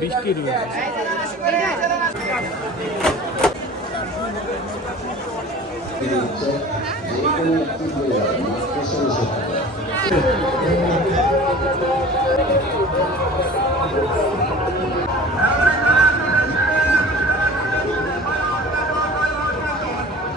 বৃষ্টি রয়েছে